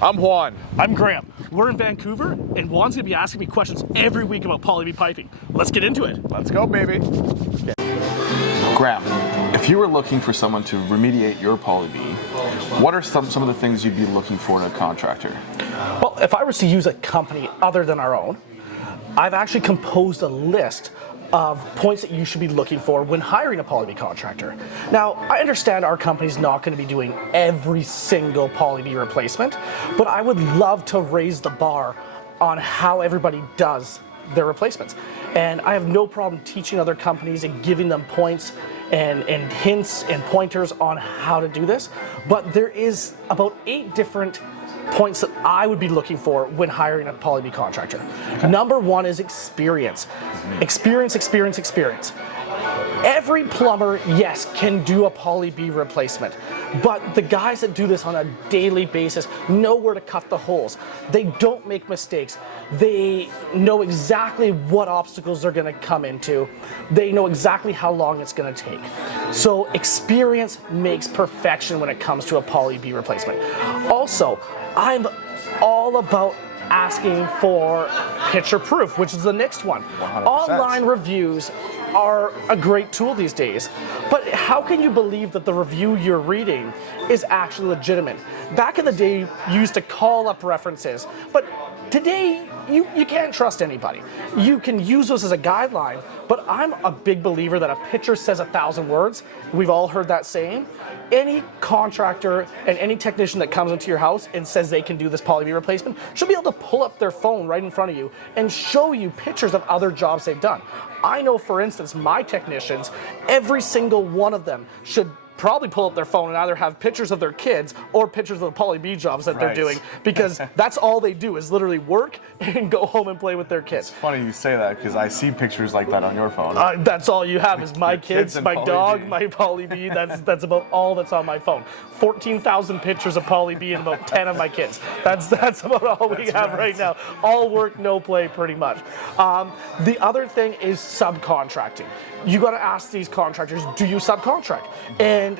I'm Juan. I'm Graham. We're in Vancouver, and Juan's gonna be asking me questions every week about Poly B piping. Let's get into it. Let's go, baby. Okay. Graham, if you were looking for someone to remediate your Poly B, what are some of the things you'd be looking for in a contractor? Well, if I was to use a company other than our own, I've actually composed a list of points that you should be looking for when hiring a Poly B contractor. Now, I understand our company's not going to be doing every single Poly B replacement, but I would love to raise the bar on how everybody does their replacements. And I have no problem teaching other companies and giving them points and hints and pointers on how to do this, but there is about 8 different points that I would be looking for when hiring a Poly B contractor. Okay. Number 1 is experience. Experience. Every plumber, yes, can do a Poly B replacement, but the guys that do this on a daily basis know where to cut the holes. They don't make mistakes. They know exactly what obstacles they're going to come into. They know exactly how long it's going to take. So experience makes perfection when it comes to a Poly B replacement. Also, I'm all about asking for picture proof, which is the next one. 100%. Online reviews are a great tool these days, but how can you believe that the review you're reading is actually legitimate? Back in the day, you used to call up references, but today, you can't trust anybody. You can use those as a guideline, but I'm a big believer that a picture says 1,000 words. We've all heard that saying. Any contractor and any technician that comes into your house and says they can do this Poly B replacement should be able to pull up their phone right in front of you and show you pictures of other jobs they've done. I know, for instance, my technicians, every single one of them should probably pull up their phone and either have pictures of their kids or pictures of the Poly B jobs that they're doing, because that's all they do is literally work and go home and play with their kids. It's funny you say that because I see pictures like that on your phone. That's all you have is my kids, my dog, my Poly B. That's about all that's on my phone. 14,000 pictures of Poly B and about 10 of my kids. That's about all we have right now. All work, no play, pretty much. The other thing is subcontracting. You got to ask these contractors, do you subcontract? And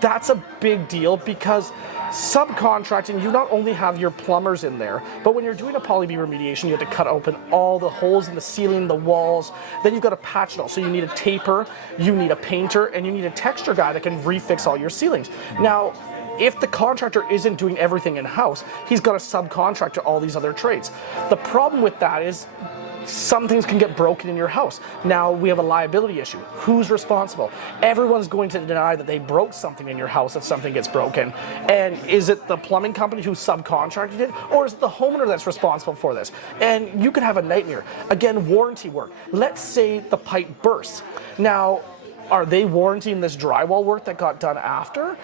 that's a big deal because subcontracting, you not only have your plumbers in there, but when you're doing a Poly B remediation, you have to cut open all the holes in the ceiling, the walls, then you've got to patch it all. So you need a taper, you need a painter, and you need a texture guy that can refix all your ceilings. Now, if the contractor isn't doing everything in-house, he's got to subcontract to all these other trades. The problem with that is some things can get broken in your house. Now we have a liability issue. Who's responsible? Everyone's going to deny that they broke something in your house if something gets broken. And is it the plumbing company who subcontracted it, or is it the homeowner that's responsible for this? And you could have a nightmare. Again, warranty work. Let's say the pipe bursts. Now, are they warranting this drywall work that got done after?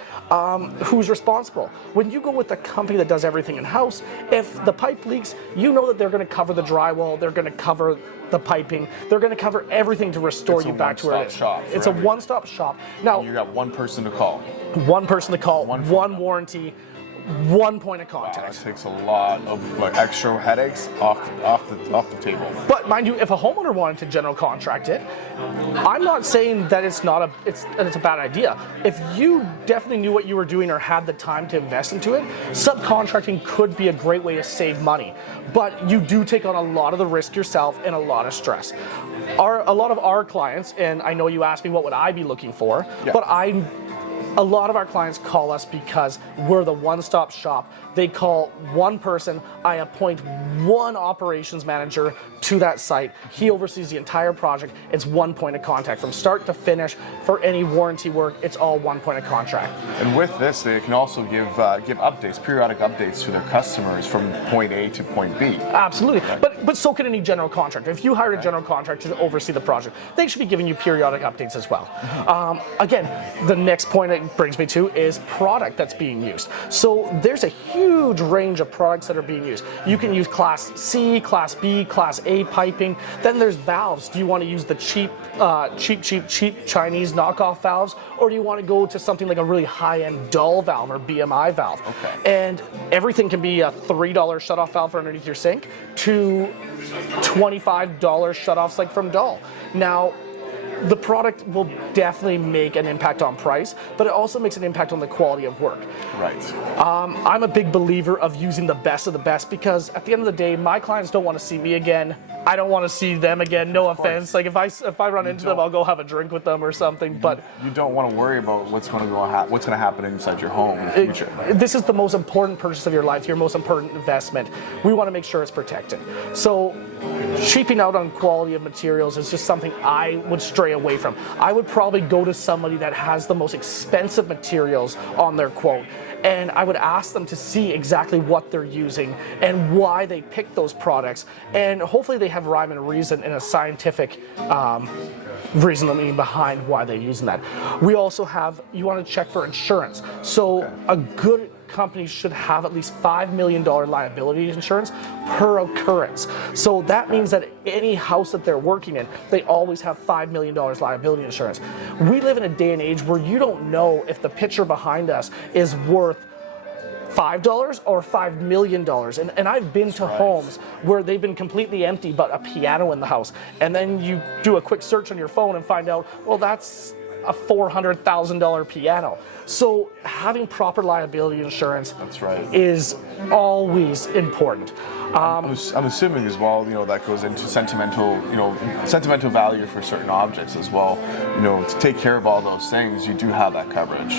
Who's responsible? When you go with a company that does everything in-house, if the pipe leaks, you know that they're going to cover the drywall, they're going to cover the piping, they're going to cover everything to restore you back to where it is. It's a one-stop shop. Now, you got one person to call. One person to call, one warranty, one point of contact. Wow, that takes a lot of extra headaches off the table. But mind you, if a homeowner wanted to general contract it, I'm not saying that it's a bad idea. If you definitely knew what you were doing or had the time to invest into it, subcontracting could be a great way to save money. But you do take on a lot of the risk yourself and a lot of stress. A lot of our clients, and I know you asked me what would I be looking for, but a lot of our clients call us because we're the one-stop shop. They call one person, I appoint one operations manager to that site. He oversees the entire project. It's one point of contact from start to finish. For any warranty work, it's all one point of contact. And with this, they can also give updates, periodic updates to their customers from point A to point B. Absolutely, but so can any general contractor. If you hired a general contractor to oversee the project, they should be giving you periodic updates as well. Again, the next point it brings me to is product that's being used. So there's a huge range of products that are being used. You can use Class C, Class B, Class A piping. Then there's valves. Do you want to use the cheap Chinese knockoff valves, or do you want to go to something like a really high-end dull valve or BMI valve? Okay. And everything can be a $3 shutoff valve for underneath your sink to $25 shutoffs like from dull. Now, the product will definitely make an impact on price, but it also makes an impact on the quality of work. Right. I'm a big believer of using the best of the best, because at the end of the day, my clients don't want to see me again. I don't want to see them again. No offense. Like if I run into them, I'll go have a drink with them or something. But you don't want to worry about what's going to happen inside your home in the future. This is the most important purchase of your life, your most important investment. We want to make sure it's protected. So cheaping out on quality of materials is just something I would stray away from. I would probably go to somebody that has the most expensive materials on their quote, and I would ask them to see exactly what they're using and why they picked those products, and hopefully they have rhyme and reason and a scientific reasoning behind why they're using that. We also have, you want to check for insurance. So a good company should have at least $5 million liability insurance per occurrence. So that means that any house that they're working in, they always have $5 million liability insurance. We live in a day and age where you don't know if the picture behind us is worth $5 or $5 million. And I've been to homes where they've been completely empty but a piano in the house. And then you do a quick search on your phone and find out, well, that's a $400,000 piano. So having proper liability insurance is always important. I'm assuming as well, that goes into sentimental value for certain objects as well. To take care of all those things, you do have that coverage.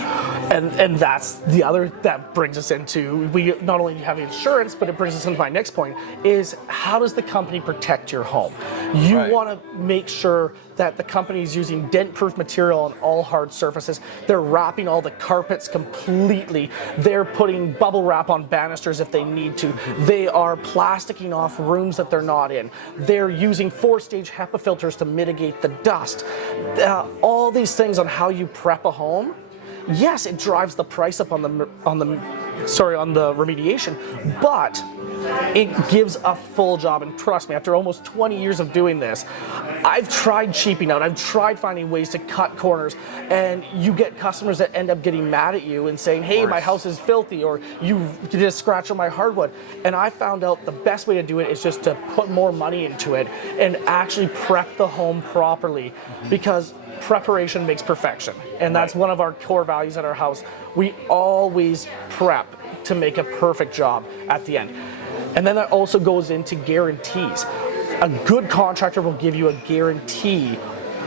And that's the other, that brings us into, we not only have insurance, but it brings us into my next point, is how does the company protect your home? You want to make sure that the company is using dent-proof material on all hard surfaces. They're wrapping all the carpets completely. They're putting bubble wrap on banisters if they need to. They are plasticking off rooms that they're not in. They're using 4-stage HEPA filters to mitigate the dust. All these things on how you prep a home. Yes, it drives the price up on the remediation, but it gives a full job. And trust me, after almost 20 years of doing this, I've tried cheaping out. I've tried finding ways to cut corners, and you get customers that end up getting mad at you and saying, hey, my house is filthy, or you did a scratch on my hardwood. And I found out the best way to do it is just to put more money into it and actually prep the home properly, because preparation makes perfection. And that's one of our core values at our house. We always prep to make a perfect job at the end. And then that also goes into guarantees. A good contractor will give you a guarantee,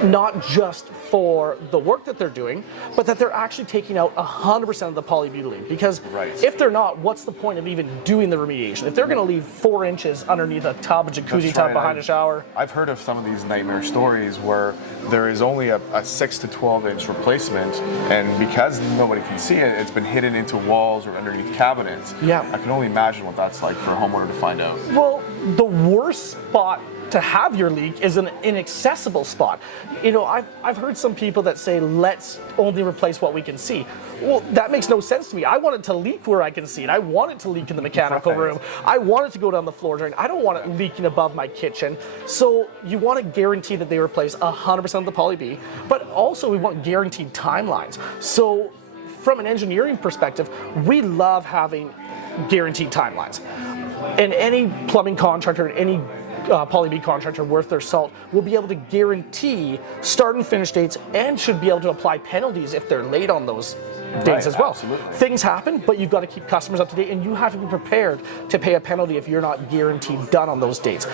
not just for the work that they're doing, but that they're actually taking out 100% of the Poly Blvd. Because if they're not, what's the point of even doing the remediation? If they're going to leave 4 inches underneath a tub, a jacuzzi tub behind a shower. I've heard of some of these nightmare stories where there is only a 6 to 12 inch replacement, and because nobody can see it, it's been hidden into walls or underneath cabinets. Yeah. I can only imagine what that's like for a homeowner to find out. Well, the worst spot to have your leak is an inaccessible spot. I've heard some people that say, let's only replace what we can see. Well, that makes no sense to me. I want it to leak where I can see it. I want it to leak in the mechanical room. I want it to go down the floor drain. I don't want it leaking above my kitchen. So you want to guarantee that they replace 100% of the Poly B, but also we want guaranteed timelines. So from an engineering perspective, we love having guaranteed timelines. And any plumbing contractor, any Poly B contractor worth their salt will be able to guarantee start and finish dates, and should be able to apply penalties if they're late on those dates as well. Absolutely. Things happen, but you've got to keep customers up to date, and you have to be prepared to pay a penalty if you're not guaranteed done on those dates.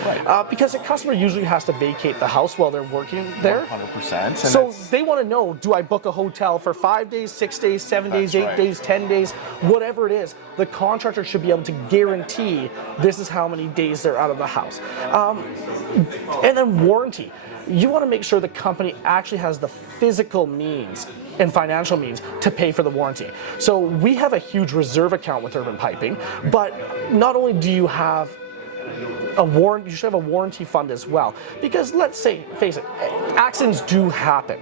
Because a customer usually has to vacate the house while they're working there. 100%. So they want to know, do I book a hotel for 5 days, 6 days, 7 days, 8 days, 10 days, whatever it is, the contractor should be able to guarantee this is how many days they're out of the house. And then warranty. You want to make sure the company actually has the physical means and financial means to pay for the warranty. So we have a huge reserve account with Urban Piping, but not only do you have a warranty, you should have a warranty fund as well. Because let's say, face it, accidents do happen.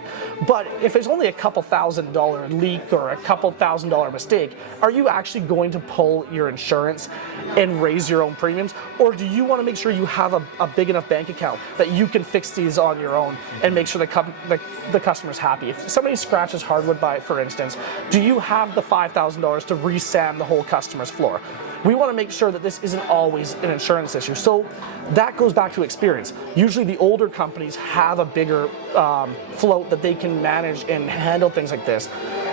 But if it's only a couple $1,000 leak or a couple $1,000 mistake, are you actually going to pull your insurance and raise your own premiums? Or do you want to make sure you have a big enough bank account that you can fix these on your own and make sure the customer's happy? If somebody scratches hardwood, for instance, do you have the $5,000 to re-sand the whole customer's floor? We want to make sure that this isn't always an insurance issue. So that goes back to experience. Usually the older companies have a bigger float that they can manage and handle things like this.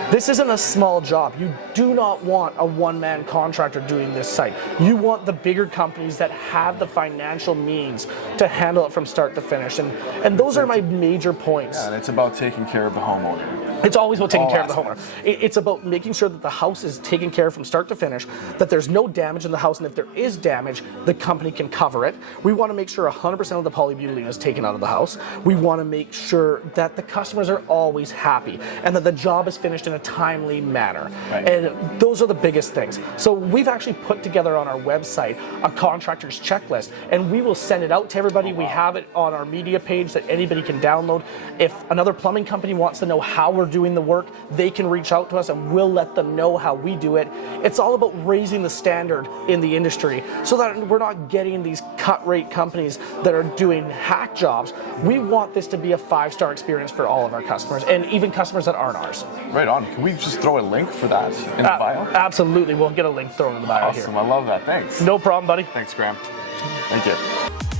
This isn't a small job. You do not want a one-man contractor doing this site. You want the bigger companies that have the financial means to handle it from start to finish. And those are my major points. Yeah, and it's about taking care of the homeowner. It's always about taking care of the homeowner. It's about making sure that the house is taken care of from start to finish, that there's no damage in the house, and if there is damage, the company can cover it. We want to make sure 100% of the Poly B lien is taken out of the house. We want to make sure that the customers are always happy and that the job is finished in a timely manner. Right. And those are the biggest things. So we've actually put together on our website a contractor's checklist, and we will send it out to everybody. We have it on our media page that anybody can download. If another plumbing company wants to know how we're doing the work, they can reach out to us and we'll let them know how we do it. It's all about raising the standard in the industry so that we're not getting these cut rate companies that are doing hack jobs. We want this to be a 5-star experience for all of our customers, and even customers that aren't ours. Right on. Can we just throw a link for that in the bio? Absolutely. We'll get a link thrown in the bio here. Awesome. I love that. Thanks. No problem, buddy. Thanks, Graham. Thank you.